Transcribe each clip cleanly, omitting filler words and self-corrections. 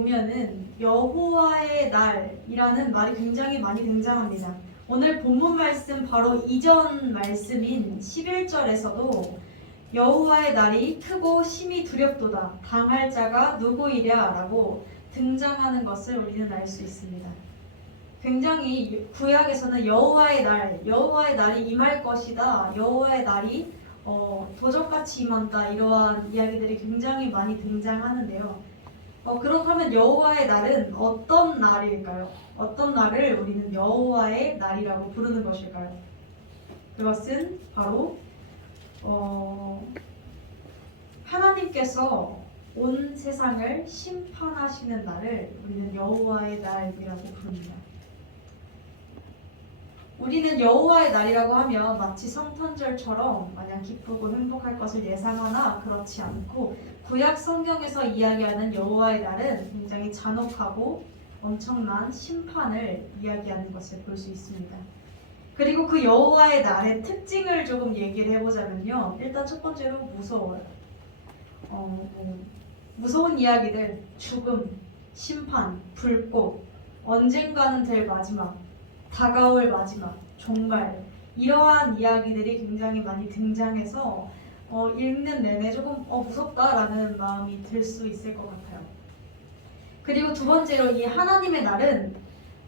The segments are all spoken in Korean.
보면은 여호와의 날이라는 말이 굉장히 많이 등장합니다. 오늘 본문 말씀 바로 이전 말씀인 11절에서도 여호와의 날이 크고 심히 두렵도다. 당할 자가 누구이랴 라고 등장하는 것을 우리는 알 수 있습니다. 굉장히 구약에서는 여호와의 날이 임할 것이다. 여호와의 날이 도적같이 임한다. 이러한 이야기들이 굉장히 많이 등장하는데요. 그렇다면 여호와의 날은 어떤 날일까요? 어떤 날을 우리는 여호와의 날이라고 부르는 것일까요? 그것은 바로 하나님께서 온 세상을 심판하시는 날을 우리는 여호와의 날이라고 부릅니다. 우리는 여호와의 날이라고 하면 마치 성탄절처럼 마냥 기쁘고 행복할 것을 예상하나 그렇지 않고 구약 성경에서 이야기하는 여호와의 날은 굉장히 잔혹하고 엄청난 심판을 이야기하는 것을 볼 수 있습니다. 그리고 그 여호와의 날의 특징을 조금 얘기를 해보자면요. 일단 첫 번째로 무서워요. 무서운 이야기들, 죽음, 심판, 불꽃, 언젠가는 될 마지막, 다가올 마지막, 종말 이러한 이야기들이 굉장히 많이 등장해서 읽는 내내 조금 무섭다라는 마음이 들 수 있을 것 같아요. 그리고 두 번째로 이 하나님의 날은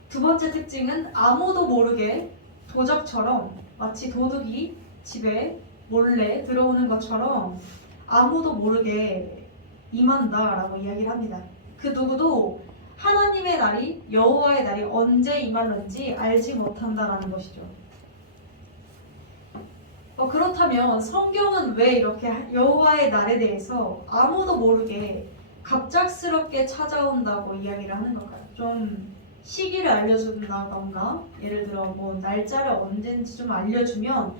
두 번째 특징은 아무도 모르게 도적처럼 마치 도둑이 집에 몰래 들어오는 것처럼 아무도 모르게 임한다라고 이야기를 합니다. 그 누구도 하나님의 날이 여호와의 날이 언제 임할는지 알지 못한다라는 것이죠. 그렇다면 성경은 왜 이렇게 여호와의 날에 대해서 아무도 모르게 갑작스럽게 찾아온다고 이야기를 하는 걸까요? 좀 시기를 알려준다던가 예를 들어 뭐 날짜를 언젠지 좀 알려주면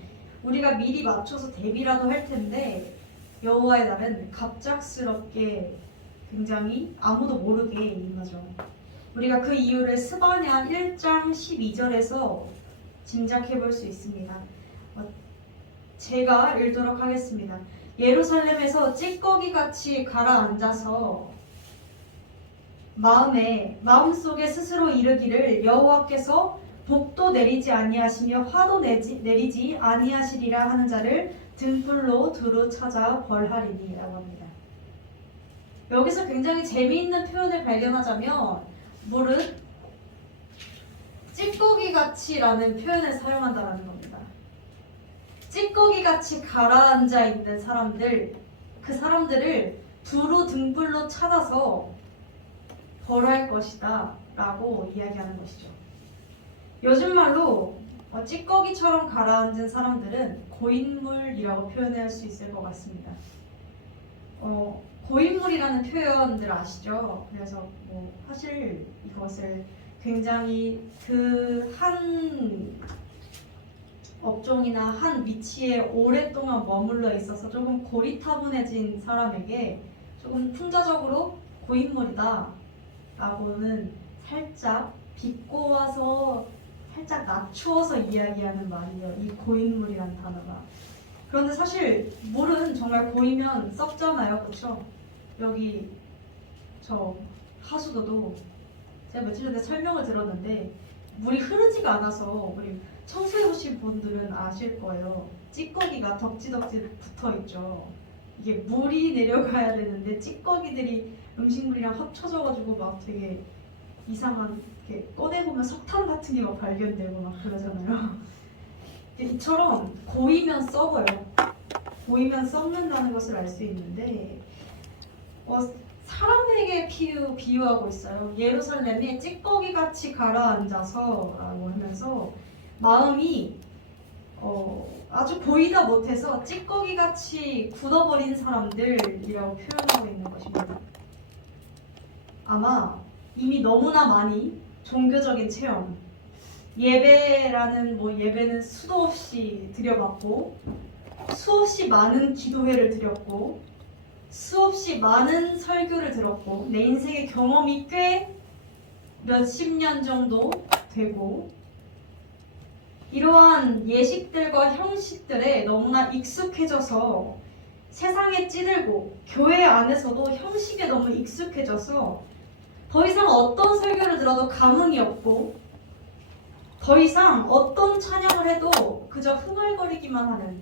우리가 미리 맞춰서 대비라도 할 텐데 여호와의 날은 갑작스럽게 굉장히 아무도 모르게 임하죠. 우리가 그 이유를 스바냐 1장 12절에서 짐작해 볼 수 있습니다. 제가 읽도록 하겠습니다. 예루살렘에서 찌꺼기같이 가라앉아서 마음속에 스스로 이르기를 여호와께서 복도 내리지 아니하시며 화도 내리지 아니하시리라 하는 자를 등불로 두루 찾아 벌하리니 라고 합니다. 여기서 굉장히 재미있는 표현을 발견하자면 무릇 찌꺼기같이라는 표현을 사용한다는 겁니다. 찌꺼기같이 가라앉아 있는 사람들, 그 사람들을 두루 등불로 찾아서 벌할 것이다 라고 이야기하는 것이죠. 요즘 말로 찌꺼기처럼 가라앉은 사람들은 고인물이라고 표현할 수 있을 것 같습니다. 고인물이라는 표현들 아시죠? 그래서 사실 이것을 굉장히 그 한 업종이나 한 위치에 오랫동안 머물러 있어서 조금 고리타분해진 사람에게 조금 풍자적으로 고인물이다 라고는 살짝 비꼬아서 살짝 낮추어서 이야기하는 말이에요. 이 고인물이라는 단어가. 그런데 사실 물은 정말 고이면 썩잖아요. 그렇죠? 여기 저 하수도도 제가 며칠 전에 설명을 들었는데 물이 흐르지가 않아서 우리 청소해보신 분들은 아실 거예요. 찌꺼기가 덕지덕지 붙어있죠. 이게 물이 내려가야 되는데 찌꺼기들이 음식물이랑 합쳐져가지고 막 되게 이상한 이렇게 꺼내보면 석탄 같은 게 막 발견되고 막 그러잖아요. 이처럼 고이면 썩어요. 고이면 썩는다는 것을 알 수 있는데 사람에게 비유하고 있어요. 예루살렘에 찌꺼기같이 가라앉아서 라고 하면서 마음이 아주 보이다 못해서 찌꺼기같이 굳어버린 사람들이라고 표현하고 있는 것입니다. 아마 이미 너무나 많이 종교적인 체험, 예배는 수도 없이 드려봤고 수없이 많은 기도회를 드렸고 수없이 많은 설교를 들었고 내 인생의 경험이 꽤 몇십 년 정도 되고 이러한 예식들과 형식들에 너무나 익숙해져서 세상에 찌들고 교회 안에서도 형식에 너무 익숙해져서 더 이상 어떤 설교를 들어도 감흥이 없고 더 이상 어떤 찬양을 해도 그저 흥얼거리기만 하는,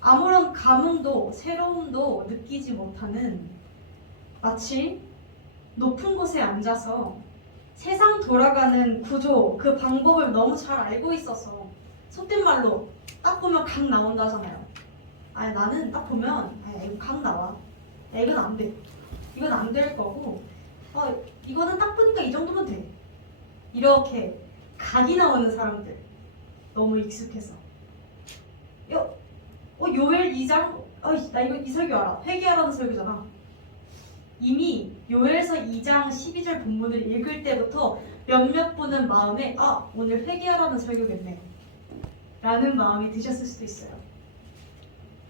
아무런 감흥도 새로움도 느끼지 못하는, 마치 높은 곳에 앉아서 세상 돌아가는 구조, 그 방법을 너무 잘 알고 있어서 속된 말로 딱 보면 각 나온다잖아요. 아니 나는 딱 보면 이거 각 나와. 이건 안 돼. 이건 안 될 거고 이거는 딱 보니까 이 정도면 돼. 이렇게 각이 나오는 사람들, 너무 익숙해서 요엘 2장 나 이거 이 설교 알아. 회개하라는 설교잖아. 이미 요엘서 2장 12절 본문을 읽을 때부터 몇몇 분은 마음에 오늘 회개하라는 설교겠네 라는 마음이 드셨을 수도 있어요.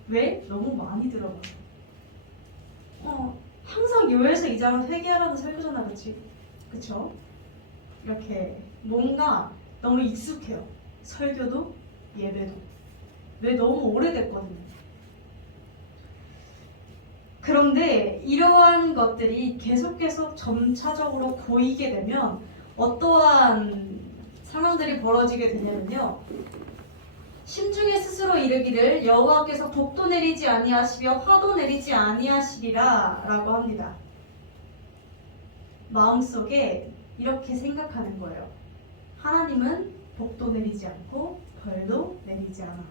왜? 너무 많이 들어봐서. 항상 요엘서 2장은 회개하라는 설교잖아. 그쵸? 이렇게 뭔가 너무 익숙해요. 설교도 예배도. 왜? 너무 오래됐거든요. 그런데 이러한 것들이 계속 점차적으로 고이게 되면 어떠한 상황들이 벌어지게 되냐면요. 심중에 스스로 이르기를 여호와께서 복도 내리지 아니하시며 화도 내리지 아니하시리라 라고 합니다. 마음속에 이렇게 생각하는 거예요. 하나님은 복도 내리지 않고 벌도 내리지 않아.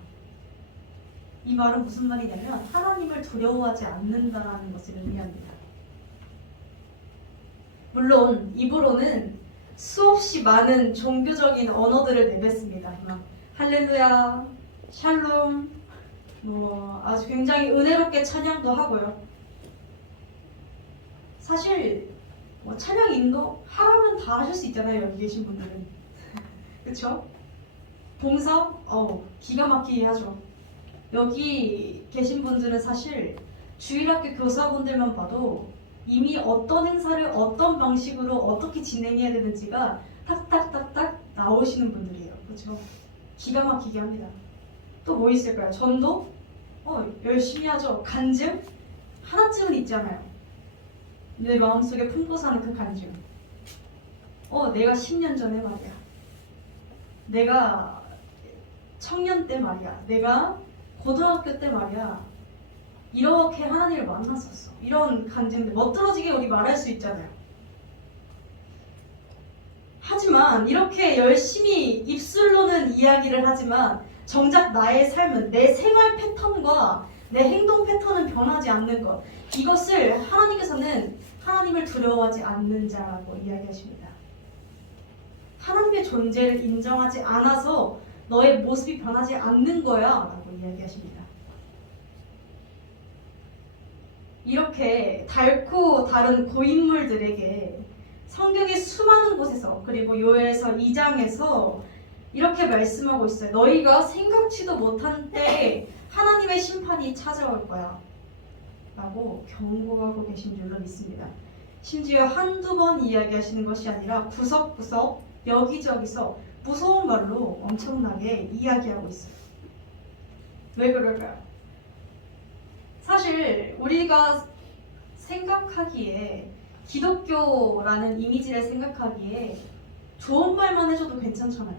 이 말은 무슨 말이냐면 하나님을 두려워하지 않는다는 것을 의미합니다. 물론 입으로는 수없이 많은 종교적인 언어들을 내뱉습니다. 할렐루야, 샬롬, 아주 굉장히 은혜롭게 찬양도 하고요. 사실 찬양 인도 하라면 다 하실 수 있잖아요. 여기 계신 분들은. 그쵸? 봉사? 기가 막히게 하죠. 여기 계신 분들은 사실 주일학교 교사분들만 봐도 이미 어떤 행사를 어떤 방식으로 어떻게 진행해야 되는지가 탁탁탁탁 나오시는 분들이에요. 그렇죠? 기가 막히게 합니다. 또 뭐 있을까요? 전도? 열심히 하죠. 간증? 하나쯤은 있잖아요. 내 마음속에 품고 사는 그 간증. 내가 10년 전에 말이야. 내가 청년 때 말이야. 내가 고등학교 때 말이야. 이렇게 하나님을 만났었어. 이런 간증들 멋들어지게 우리 말할 수 있잖아요. 하지만 이렇게 열심히 입술로는 이야기를 하지만 정작 나의 삶은, 내 생활 패턴과 내 행동 패턴은 변하지 않는 것, 이것을 하나님께서는 하나님을 두려워하지 않는 자라고 이야기하십니다. 하나님의 존재를 인정하지 않아서 너의 모습이 변하지 않는 거야 라고 이야기하십니다. 이렇게 닳고 다른 고인물들에게 성경의 수많은 곳에서, 그리고 요엘서 2장에서 이렇게 말씀하고 있어요. 너희가 생각지도 못한 때에 하나님의 심판이 찾아올 거야 라고 경고하고 계신 줄로 믿습니다. 심지어 한두 번 이야기하시는 것이 아니라 구석구석 여기저기서 무서운 말로 엄청나게 이야기하고 있어요. 왜 그럴까요? 사실 우리가 생각하기에, 기독교라는 이미지를 생각하기에 좋은 말만 해줘도 괜찮잖아요.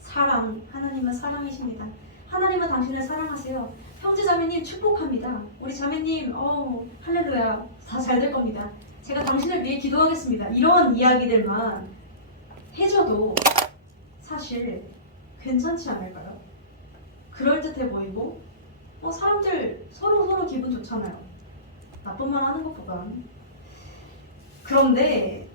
사랑, 하나님은 사랑이십니다. 하나님은 당신을 사랑하세요. 형제 자매님 축복합니다. 우리 자매님 할렐루야, 다 잘 될 겁니다. 제가 당신을 위해 기도하겠습니다. 이런 이야기들만 해줘도 사실 괜찮지 않을까요? 그럴듯해 보이고 사람들 서로 기분 좋잖아요. 나쁜 말 하는 것보단. 그런데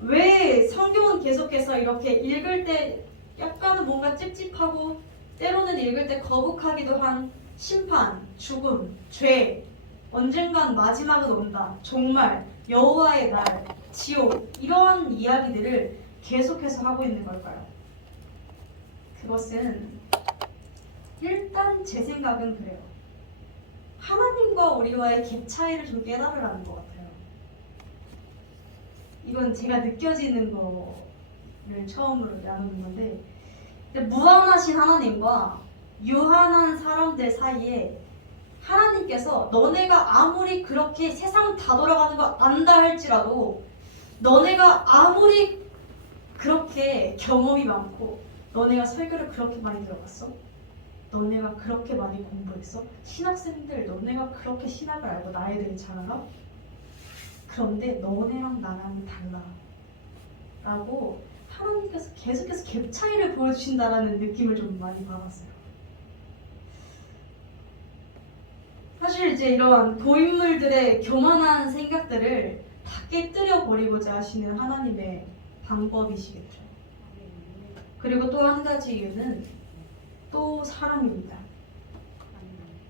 왜 성경은 계속해서 이렇게 읽을 때 약간은 뭔가 찝찝하고 때로는 읽을 때 거북하기도 한 심판, 죽음, 죄, 언젠간 마지막은 온다, 종말, 여호와의 날, 지옥, 이러한 이야기들을 계속해서 하고 있는 걸까요? 그것은 일단 제 생각은 그래요. 하나님과 우리와의 갭 차이를 좀 깨달으라는 것 같아요. 이건 제가 느껴지는 거를 처음으로 나누는 건데, 무한하신 하나님과 유한한 사람들 사이에 하나님께서 너네가 아무리 그렇게 세상 다 돌아가는 거 안다 할지라도 너네가 아무리 그렇게 경험이 많고 너네가 설교를 그렇게 많이 들어봤어? 너네가 그렇게 많이 공부했어? 신학생들 너네가 그렇게 신학을 알고 나에 대해 잘 알아? 그런데 너네랑 나랑은 달라 라고 하나님께서 계속해서 갭 차이를 보여주신다라는 느낌을 좀 많이 받았어요. 사실 이제 이런 고인물들의 교만한 생각들을 다 깨뜨려 버리고자 하시는 하나님의 방법이시겠죠. 그리고 또 한 가지 이유는 또 사람입니다.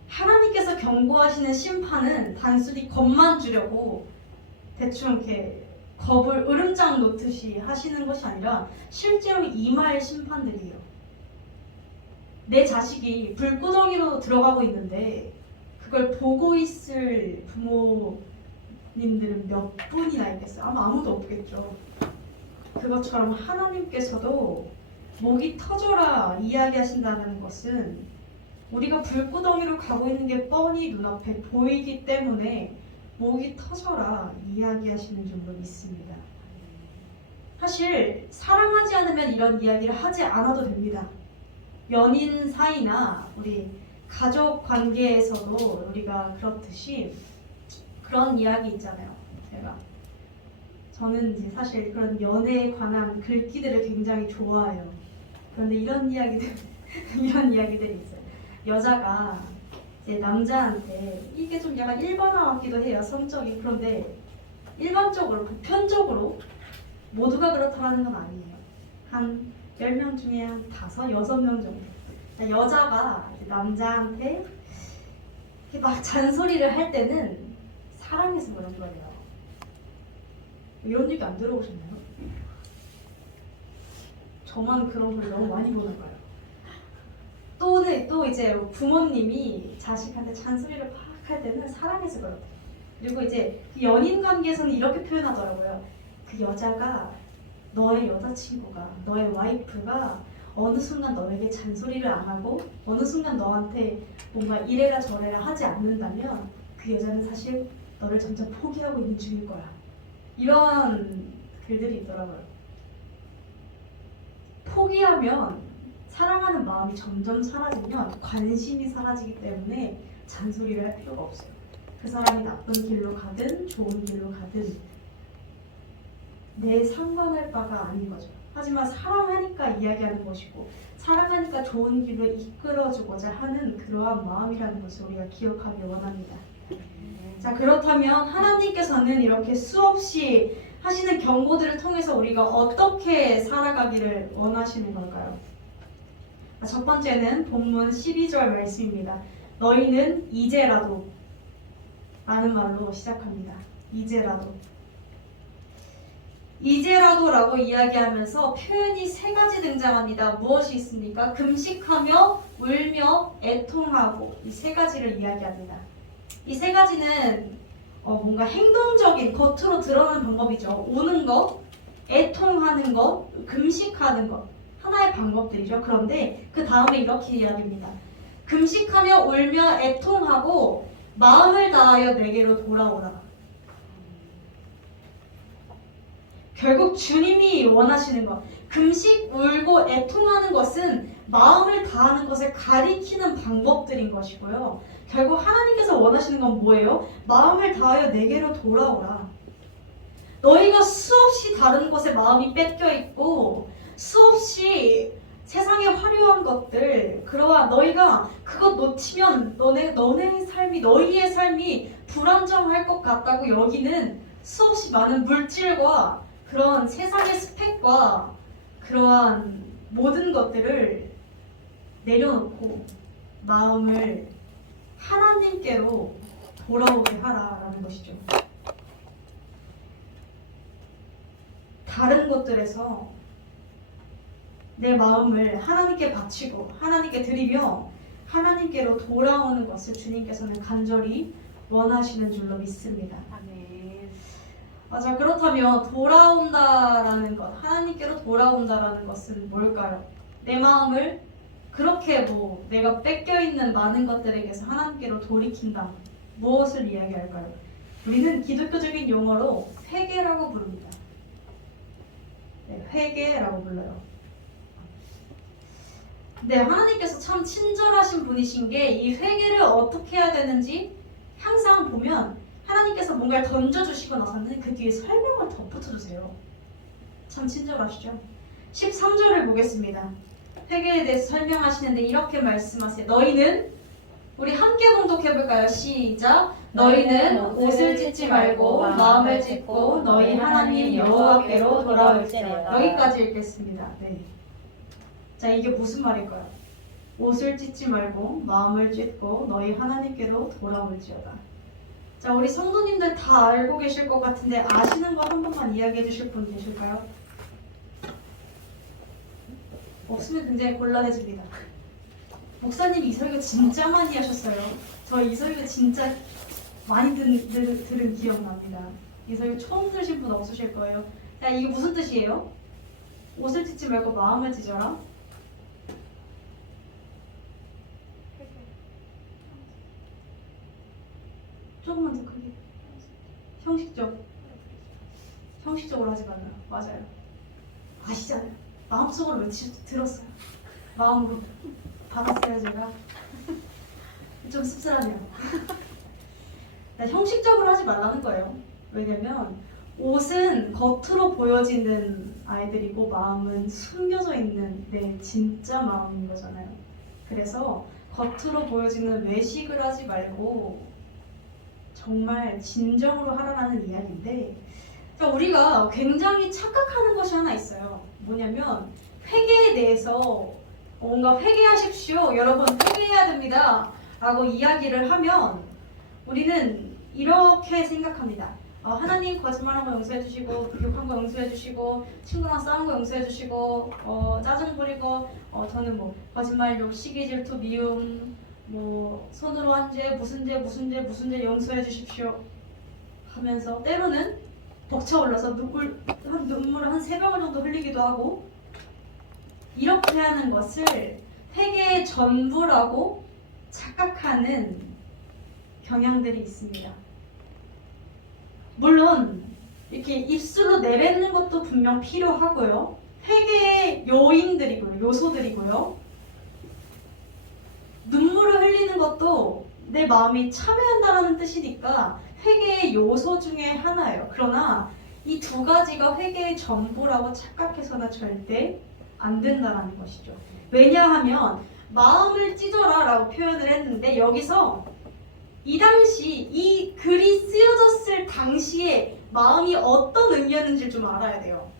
하나님께서 경고하시는 심판은 단순히 겁만 주려고 대충 이렇게 겁을 으름장 놓듯이 하시는 것이 아니라 실제로 임할 심판들이에요. 내 자식이 불구덩이로 들어가고 있는데 그걸 보고 있을 부모님들은 몇 분이나 있겠어요? 아마 아무도 없겠죠. 그것처럼 하나님께서도 목이 터져라 이야기하신다는 것은 우리가 불구덩이로 가고 있는 게 뻔히 눈앞에 보이기 때문에 목이 터져라 이야기하시는 줄로 믿습니다. 사실 사랑하지 않으면 이런 이야기를 하지 않아도 됩니다. 연인 사이나 우리 가족 관계에서도 우리가 그렇듯이 그런 이야기 있잖아요. 저는 이제 사실 그런 연애에 관한 글귀들을 굉장히 좋아해요. 그런데 이런 이야기들이 있어요. 여자가 이제 남자한테 이게 좀 약간 일반화 같기도 해요. 성적이. 그런데 일반적으로 보편적으로 모두가 그렇다는 건 아니에요. 한 10명 중에 한 5, 6명 정도. 여자가 남자한테 막 잔소리를 할 때는 사랑해서 그런 거예요. 이런 얘기 안 들어보셨나요? 저만 그런 걸 너무 많이 보는 거예요. 또 이제 부모님이 자식한테 잔소리를 막 할 때는 사랑해서 그렇대. 그리고 이제 그 연인 관계에서는 이렇게 표현하더라고요. 그 여자가 너의 여자친구가 너의 와이프가 어느 순간 너에게 잔소리를 안 하고 어느 순간 너한테 뭔가 이래라 저래라 하지 않는다면 그 여자는 사실 너를 점점 포기하고 있는 중일 거야. 이런 글들이 있더라고요. 포기하면 사랑하는 마음이 점점 사라지면 관심이 사라지기 때문에 잔소리를 할 필요가 없어요. 그 사람이 나쁜 길로 가든 좋은 길로 가든 내 상관할 바가 아닌 거죠. 하지만 사랑하니까 이야기하는 것이고 사랑하니까 좋은 길로 이끌어주고자 하는 그러한 마음이라는 것을 우리가 기억하기 원합니다. 자, 그렇다면 하나님께서는 이렇게 수없이 하시는 경고들을 통해서 우리가 어떻게 살아가기를 원하시는 걸까요? 첫 번째는 본문 12절 말씀입니다. 너희는 이제라도 라는 말로 시작합니다. 이제라도라고 이야기하면서 표현이 3가지 등장합니다. 무엇이 있습니까? 금식하며 울며 애통하고 이 3가지를 이야기합니다. 이 3가지는 뭔가 행동적인 겉으로 드러나는 방법이죠. 우는 것, 애통하는 것, 금식하는 것 하나의 방법들이죠. 그런데 그 다음에 이렇게 이야기합니다. 금식하며 울며 애통하고 마음을 다하여 내게로 돌아오라. 결국 주님이 원하시는 것, 금식, 울고 애통하는 것은 마음을 다하는 것을 가리키는 방법들인 것이고요. 결국 하나님께서 원하시는 건 뭐예요? 마음을 다하여 내게로 돌아오라. 너희가 수없이 다른 것에 마음이 뺏겨 있고 수없이 세상의 화려한 것들, 그러한 너희가 그것 놓치면 너희의 삶이 불안정할 것 같다고 여기는 수없이 많은 물질과 그런 세상의 스펙과 그러한 모든 것들을 내려놓고 마음을 하나님께로 돌아오게 하라라는 것이죠. 다른 것들에서 내 마음을 하나님께 바치고 하나님께 드리며 하나님께로 돌아오는 것을 주님께서는 간절히 원하시는 줄로 믿습니다. 아멘. 자, 그렇다면 돌아온다라는 것, 하나님께로 돌아온다라는 것은 뭘까요? 내 마음을 그렇게 뭐 내가 뺏겨 있는 많은 것들에게서 하나님께로 돌이킨다. 무엇을 이야기할까요? 우리는 기독교적인 용어로 회개라고 부릅니다. 네, 회개라고 불러요. 네, 하나님께서 참 친절하신 분이신 게 이 회개를 어떻게 해야 되는지 항상 보면 하나님께서 뭔가를 던져주시고 나서는 그 뒤에 설명을 덧붙여주세요. 참 친절하시죠? 13절을 보겠습니다. 회개에 대해서 설명하시는데 이렇게 말씀하세요. 너희는, 우리 함께 봉독해볼까요? 시작! 너희는 옷을 찢지 말고 마음을 찢고 너희 하나님 여호와께로 돌아올지어다. 여기까지 읽겠습니다. 네. 자, 이게 무슨 말일까요? 옷을 찢지 말고 마음을 찢고 너희 하나님께로 돌아올지어다. 자, 우리 성도님들 다 알고 계실 것 같은데 아시는 거 한 번만 이야기해 주실 분 계실까요? 없으면 굉장히 곤란해집니다. 목사님 이 설교 진짜 많이 하셨어요. 저 이 설교 진짜 많이 들은 기억납니다. 이 설교 처음 들으신 분 없으실 거예요. 야, 이게 무슨 뜻이에요? 옷을 찢지 말고 마음을 찢어라? 조금만 더 크게. 형식적으로 하지 말라. 맞아요. 아시잖아요. 마음속으로 들었어요. 마음으로 받았어요, 제가. 좀 씁쓸하네요. 형식적으로 하지 말라는 거예요. 왜냐면 옷은 겉으로 보여지는 아이들이고 마음은 숨겨져 있는 내 진짜 마음인 거잖아요. 그래서 겉으로 보여지는 외식을 하지 말고 정말 진정으로 하라는 이야기인데, 그러니까 우리가 굉장히 착각하는 것이 하나 있어요. 뭐냐면 회개에 대해서 뭔가 회개하십시오, 여러분 회개해야 됩니다 라고 이야기를 하면 우리는 이렇게 생각합니다. 하나님 거짓말한 거 용서해 주시고, 욕한 거 용서해 주시고, 친구랑 싸운 거 용서해 주시고, 짜증 부리고, 저는 뭐 거짓말, 욕, 시기, 질투, 미움, 뭐 손으로 한 죄, 무슨 죄 용서해 주십시오 하면서 때로는 벅차올라서 눈물을 한 3방울 정도 흘리기도 하고, 이렇게 하는 것을 회개의 전부라고 착각하는 경향들이 있습니다. 물론 이렇게 입술로 내뱉는 것도 분명 필요하고요. 회개의 요인들이고요. 요소들이고요. 눈물을 흘리는 것도 내 마음이 참여한다는 뜻이니까 회개의 요소 중에 하나예요. 그러나 이 두 가지가 회개의 전부라고 착각해서는 절대 안 된다는 것이죠. 왜냐하면 마음을 찢어라 라고 표현을 했는데, 여기서 이 당시 이 글이 쓰여졌을 당시에 마음이 어떤 의미였는지 좀 알아야 돼요.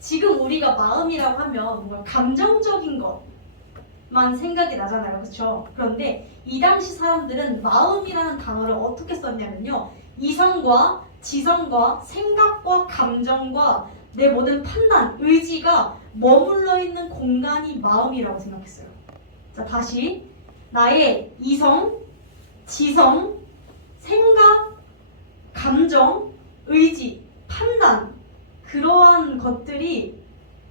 지금 우리가 마음이라고 하면 뭔가 감정적인 것만 생각이 나잖아요. 그렇죠? 그런데 이 당시 사람들은 마음이라는 단어를 어떻게 썼냐면요, 이성과 지성과 생각과 감정과 내 모든 판단, 의지가 머물러 있는 공간이 마음이라고 생각했어요. 자, 다시 나의 이성, 지성, 생각, 감정, 의지, 판단, 그러한 것들이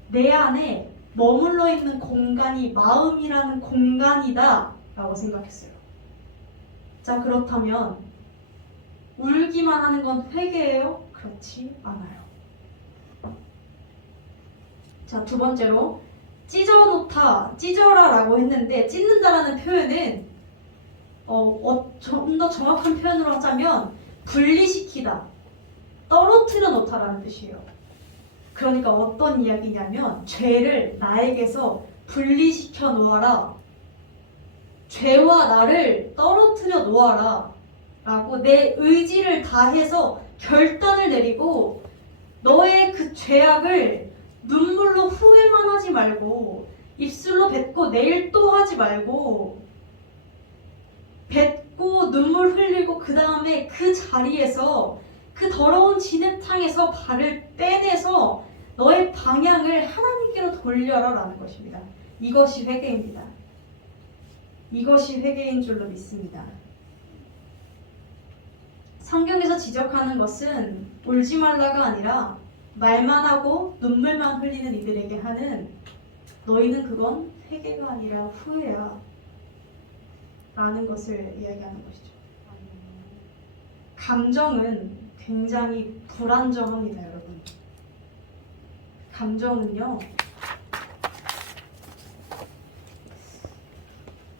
내 안에 머물러 있는 공간이 마음이라는 공간이다 라고 생각했어요. 자, 그렇다면 울기만 하는 건 회개예요? 그렇지 않아요. 자, 두 번째로 찢어놓다, 찢어라 라고 했는데, 찢는다라는 표현은 좀 더 정확한 표현으로 하자면 분리시키다, 떨어뜨려 놓다라는 뜻이에요. 그러니까 어떤 이야기냐면 죄를 나에게서 분리시켜 놓아라, 죄와 나를 떨어뜨려 놓아라 라고 내 의지를 다해서 결단을 내리고, 너의 그 죄악을 눈물로 후회만 하지 말고 입술로 뱉고 내일 또 하지 말고, 뱉고 눈물 흘리고 그 다음에 그 자리에서, 그 더러운 진흙탕에서 발을 빼내서 너의 방향을 하나님께로 돌려라 라는 것입니다. 이것이 회개입니다. 이것이 회개인 줄로 믿습니다. 성경에서 지적하는 것은 울지 말라가 아니라 말만 하고 눈물만 흘리는 이들에게 하는 너희는 그건 회개가 아니라 후회야 라는 것을 이야기하는 것이죠. 감정은 굉장히 불안정합니다, 여러분. 감정은요,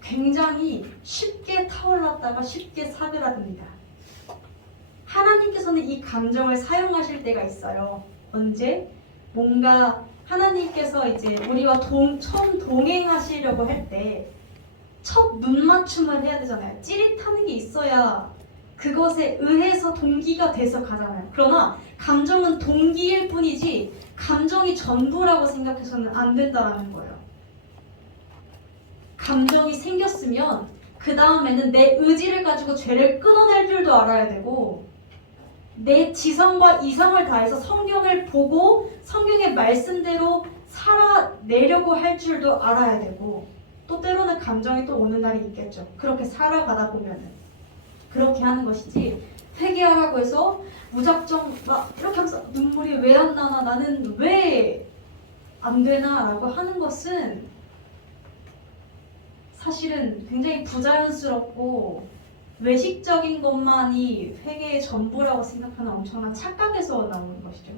굉장히 쉽게 타올랐다가 쉽게 사그라듭니다. 하나님께서는 이 감정을 사용하실 때가 있어요. 언제? 뭔가 하나님께서 이제 우리와 처음 동행하시려고 할 때 첫 눈맞춤을 해야 되잖아요. 찌릿하는 게 있어야 그것에 의해서 동기가 돼서 가잖아요. 그러나 감정은 동기일 뿐이지 감정이 전부라고 생각해서는 안 된다는 거예요. 감정이 생겼으면 그 다음에는 내 의지를 가지고 죄를 끊어낼 줄도 알아야 되고 내 지성과 이성을 다해서 성경을 보고 성경의 말씀대로 살아내려고 할 줄도 알아야 되고 또 때로는 감정이 또 오는 날이 있겠죠. 그렇게 살아가다 보면은 그렇게 하는 것이지 회개하라고 해서 무작정 막 이렇게 하면서 눈물이 왜 안 나나 나는 왜 안 되나 라고 하는 것은 사실은 굉장히 부자연스럽고 외식적인 것만이 회개의 전부라고 생각하는 엄청난 착각에서 나오는 것이죠.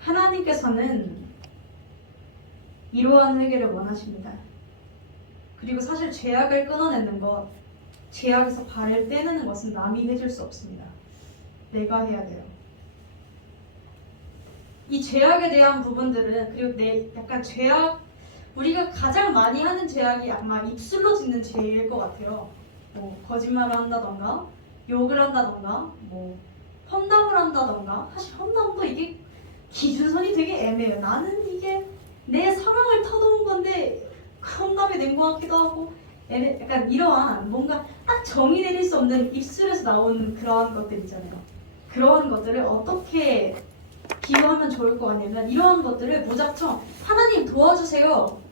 하나님께서는 이러한 회개를 원하십니다. 그리고 사실 죄악을 끊어내는 것, 죄악에서 발을 떼내는 것은 남이 해줄 수 없습니다. 내가 해야 돼요. 이 죄악에 대한 부분들은 그리고 약간 죄악 우리가 가장 많이 하는 죄악이 아마 입술로 짓는 죄일 것 같아요. 뭐 거짓말을 한다던가 욕을 한다던가 뭐 험담을 한다던가 사실 험담도 이게 기준선이 되게 애매해요. 나는 이게 내 상황을 터놓은 건데 험담이 된 것 같기도 하고 약간 이러한 뭔가 딱 정의 내릴 수 없는 입술에서 나오는 그러한 것들 있잖아요. 그러한 것들을 어떻게 비유하면 좋을 것 같냐면 이러한 것들을 무작정 하나님 도와주세요.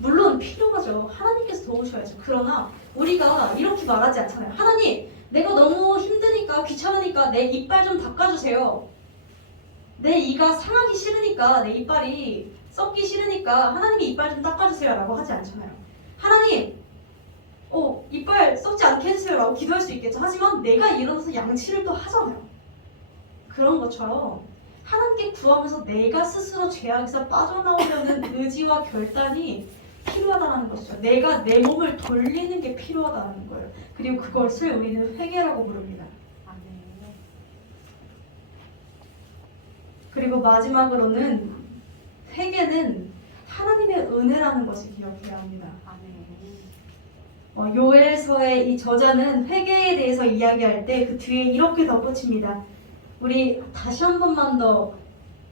물론 필요하죠. 하나님께서 도우셔야죠. 그러나 우리가 이렇게 말하지 않잖아요. 하나님, 내가 너무 힘드니까 귀찮으니까 내 이빨 좀 닦아주세요. 내 이가 상하기 싫으니까 내 이빨이 썩기 싫으니까 하나님이 이빨 좀 닦아주세요 라고 하지 않잖아요. 하나님, 이빨 썩지 않게 해주세요 라고 기도할 수 있겠죠. 하지만 내가 일어나서 양치를 또 하잖아요. 그런 것처럼 하나님께 구하면서 내가 스스로 죄악에서 빠져나오려는 의지와 결단이 필요하다는 것이죠. 내가 내 몸을 돌리는 게 필요하다는 거예요. 그리고 그것을 우리는 회개라고 부릅니다. 그리고 마지막으로는 회개는 하나님의 은혜라는 것을 기억해야 합니다. 요엘서의 이 저자는 회개에 대해서 이야기할 때 그 뒤에 이렇게 덧붙입니다. 우리 다시 한 번만 더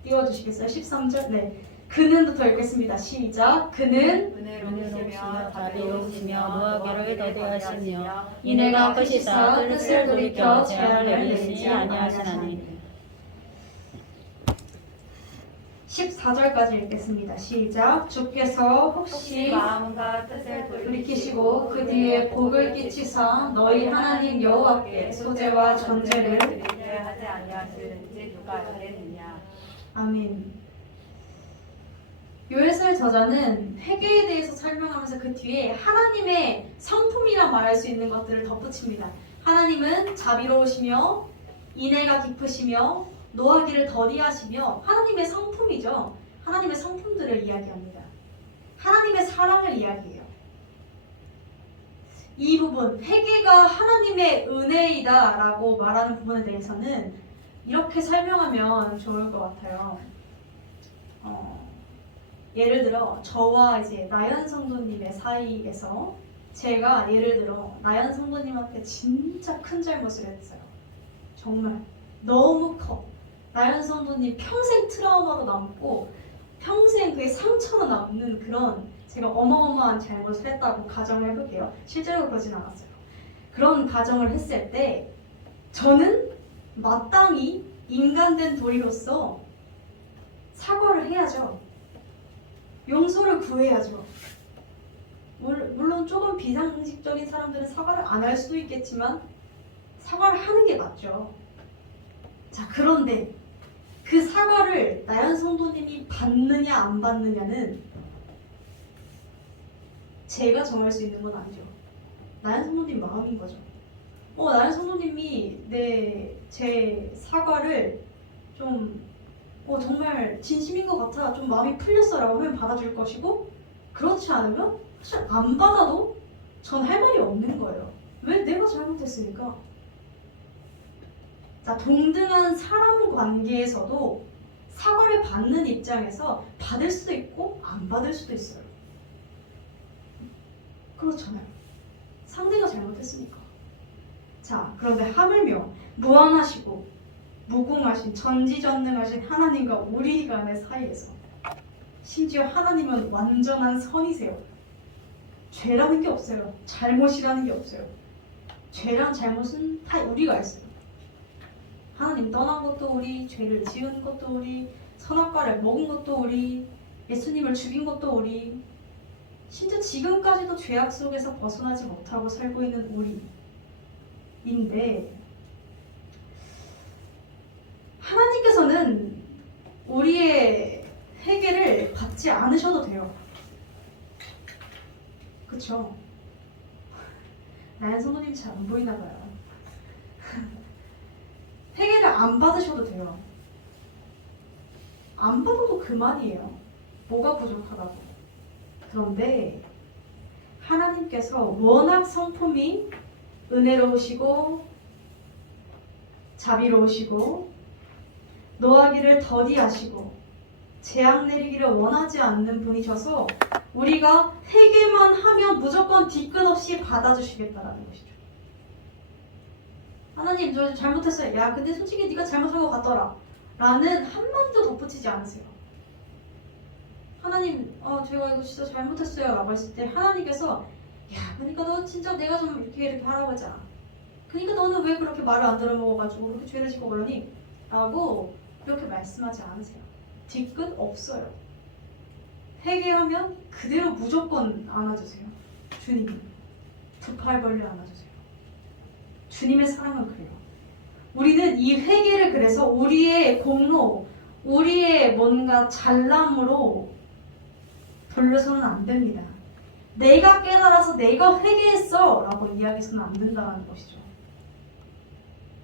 띄워주시겠어요? 13절? 네. 그는부터 읽겠습니다. 시작. 그는 은혜로우시며 자비로우시며 노하기를 더디하시며 이내가 크시사 뜻을 돌이켜 재앙을 내리지 아니하시나니 14절까지 읽겠습니다. 시작. 주께서 혹시 마음과 뜻을 돌이키시고 그 뒤에 복을 끼치사 너희 하나님 여호와께 소재와 전제를 하지 아니하시는지 누가 알겠느냐. 아멘. 요엘서의 저자는 회개에 대해서 설명하면서 그 뒤에 하나님의 성품이라 말할 수 있는 것들을 덧붙입니다. 하나님은 자비로우시며 인애가 깊으시며 노하기를 더디하시며 하나님의 성품이죠. 하나님의 성품들을 이야기합니다. 하나님의 사랑을 이야기해요. 이 부분, 회개가 하나님의 은혜이다 라고 말하는 부분에 대해서는 이렇게 설명하면 좋을 것 같아요. 예를 들어 저와 이제 나연 성도님의 사이에서 제가 예를 들어 나연 성도님한테 진짜 큰 잘못을 했어요. 정말 너무 커. 나연 성도님 평생 트라우마로 남고 평생 그게 상처로 남는 그런 제가 어마어마한 잘못을 했다고 가정을 해볼게요. 실제로 그러진 않았어요. 그런 가정을 했을 때 저는 마땅히 인간된 도리로서 사과를 해야죠. 용서를 구해야죠. 물론 조금 비상식적인 사람들은 사과를 안 할 수도 있겠지만 사과를 하는 게 맞죠. 자, 그런데 그 사과를 나연 성도님이 받느냐 안 받느냐는 제가 정할 수 있는 건 아니죠. 나연 성도님 마음인 거죠. 나연 성도님이 제 사과를 좀 정말 진심인 것 같아, 좀 마음이 풀렸어라고 하면 받아줄 것이고, 그렇지 않으면 사실 안 받아도 전 할 말이 없는 거예요. 왜? 내가 잘못했으니까. 자, 동등한 사람 관계에서도 사과를 받는 입장에서 받을 수도 있고 안 받을 수도 있어요. 그렇잖아요. 상대가 잘못했으니까. 자, 그런데 하물며 무한하시고 무궁하신 전지전능하신 하나님과 우리 간의 사이에서, 심지어 하나님은 완전한 선이세요. 죄라는 게 없어요. 잘못이라는 게 없어요. 죄랑 잘못은 다 우리가 했어요. 하나님 떠난 것도 우리, 죄를 지은 것도 우리, 선악과를 먹은 것도 우리, 예수님을 죽인 것도 우리, 심지어 지금까지도 죄악 속에서 벗어나지 못하고 살고 있는 우리인데, 하나님께서는 우리의 회개를 받지 않으셔도 돼요. 그쵸? 나연 성도님 잘 안 보이나 봐요. 회개를 안 받으셔도 돼요. 안 받아도 그만이에요. 뭐가 부족하다고. 그런데 하나님께서 워낙 성품이 은혜로우시고 자비로우시고 노하기를 더디하시고 재앙 내리기를 원하지 않는 분이셔서 우리가 회개만 하면 무조건 뒤끝 없이 받아주시겠다라는 것이죠. 하나님, 저 잘못했어요. 야, 근데 솔직히 네가 잘못한 것 같더라 라는 한마디도 덧붙이지 않으세요. 하나님, 제가 이거 진짜 잘못했어요 라고 했을 때 하나님께서, 야, 그러니까 너 진짜 내가 좀 이렇게 하라고 하잖아. 그러니까 너는 왜 그렇게 말을 안 들어먹어가지고 그렇게 죄를 짓고 그러니? 라고 그렇게 말씀하지 않으세요. 뒤끝 없어요. 회개하면 그대로 무조건 안아주세요. 주님이 두 팔 벌려 안아주세요. 주님의 사랑은 그래요. 우리는 이 회개를 그래서 우리의 공로, 우리의 뭔가 잘남으로 돌려서는 안 됩니다. 내가 깨달아서 내가 회개했어 라고 이야기해서는 안 된다는 것이죠.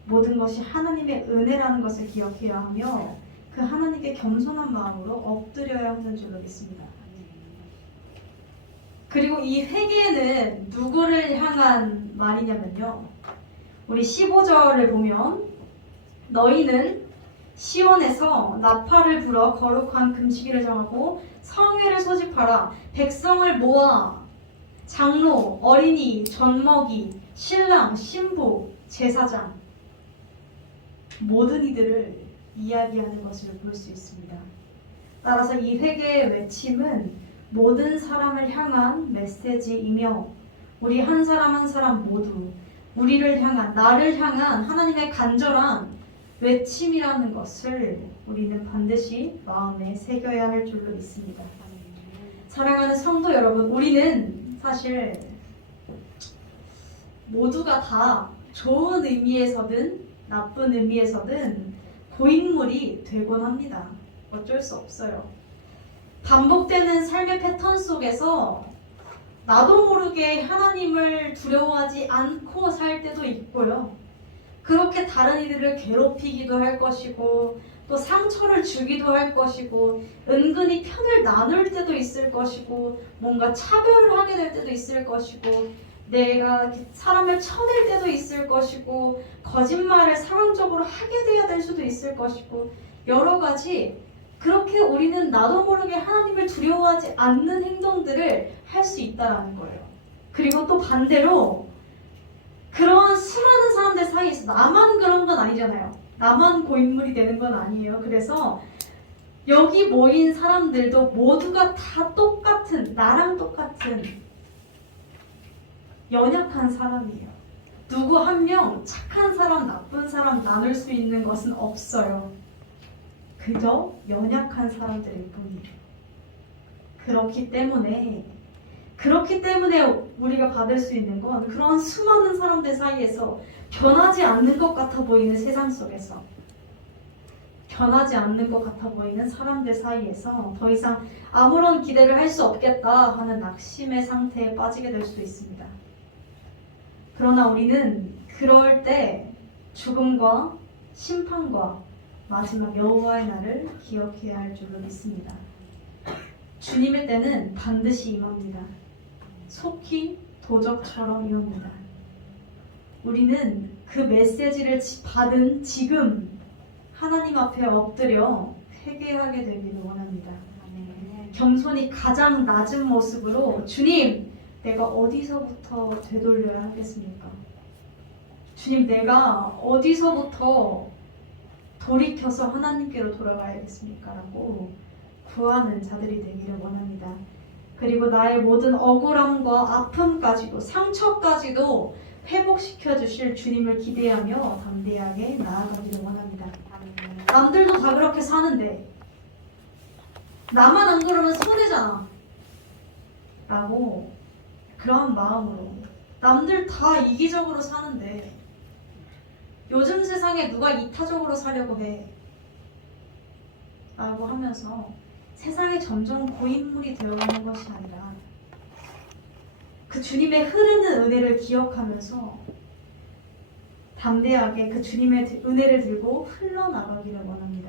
모든 것이 하나님의 은혜라는 것을 기억해야 하며 그 하나님께 겸손한 마음으로 엎드려야 하는 줄로 믿습니다. 그리고 이 회개는 누구를 향한 말이냐면요, 우리 15절을 보면 너희는 시온에서 나팔을 불어 거룩한 금식일을 정하고 성회를 소집하라. 백성을 모아 장로, 어린이, 젖먹이, 신랑, 신부, 제사장 모든 이들을 이야기하는 것을 볼 수 있습니다. 따라서 이 회개의 외침은 모든 사람을 향한 메시지이며 우리 한 사람 한 사람 모두 우리를 향한, 나를 향한 하나님의 간절한 외침이라는 것을 우리는 반드시 마음에 새겨야 할 줄로 믿습니다. 사랑하는 성도 여러분, 우리는 사실 모두가 다 좋은 의미에서든 나쁜 의미에서든 고인물이 되곤 합니다. 어쩔 수 없어요. 반복되는 삶의 패턴 속에서 나도 모르게 하나님을 두려워하지 않고 살 때도 있고요. 그렇게 다른 이들을 괴롭히기도 할 것이고 또 상처를 주기도 할 것이고 은근히 편을 나눌 때도 있을 것이고 뭔가 차별을 하게 될 때도 있을 것이고 내가 사람을 쳐낼 때도 있을 것이고 거짓말을 상황적으로 하게 되어야 될 수도 있을 것이고 여러 가지 그렇게 우리는 나도 모르게 하나님을 두려워하지 않는 행동들을 할 수 있다는 거예요. 그리고 또 반대로 그런 수많은 사람들 사이에서 나만 그런 건 아니잖아요. 나만 고인물이 되는 건 아니에요. 그래서 여기 모인 사람들도 모두가 다 똑같은, 나랑 똑같은 연약한 사람이에요. 누구 한 명 착한 사람, 나쁜 사람 나눌 수 있는 것은 없어요. 그저 연약한 사람들일 뿐이에요. 그렇기 때문에 우리가 받을 수 있는 건 그런 수많은 사람들 사이에서 변하지 않는 것 같아 보이는 세상 속에서 변하지 않는 것 같아 보이는 사람들 사이에서 더 이상 아무런 기대를 할 수 없겠다 하는 낙심의 상태에 빠지게 될 수도 있습니다. 그러나 우리는 그럴 때 죽음과 심판과 마지막 여호와의 날을 기억해야 할 줄로 믿습니다. 주님의 때는 반드시 임합니다. 속히 도적처럼 임합니다. 우리는 그 메시지를 받은 지금 하나님 앞에 엎드려 회개하게 되기를 원합니다. 겸손히 가장 낮은 모습으로 주님, 내가 어디서부터 되돌려야 하겠습니까? 주님, 내가 어디서부터 돌이켜서 하나님께로 돌아가야겠습니까? 라고 구하는 자들이 되기를 원합니다. 그리고 나의 모든 억울함과 아픔까지도 상처까지도 회복시켜 주실 주님을 기대하며 담대하게 나아가기를 원합니다. 남들도 다 그렇게 사는데 나만 안 그러면 손해잖아 라고 그런 마음으로 남들 다 이기적으로 사는데 요즘 세상에 누가 이타적으로 사려고 해 라고 하면서 세상에 점점 고인물이 되어가는 것이 아니라 그 주님의 흐르는 은혜를 기억하면서 담대하게 그 주님의 은혜를 들고 흘러나가기를 원합니다.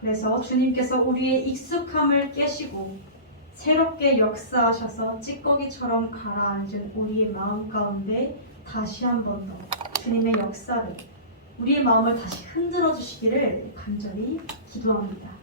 그래서 주님께서 우리의 익숙함을 깨시고 새롭게 역사하셔서 찌꺼기처럼 가라앉은 우리의 마음 가운데 다시 한 번 더 주님의 역사를 우리의 마음을 다시 흔들어 주시기를 간절히 기도합니다.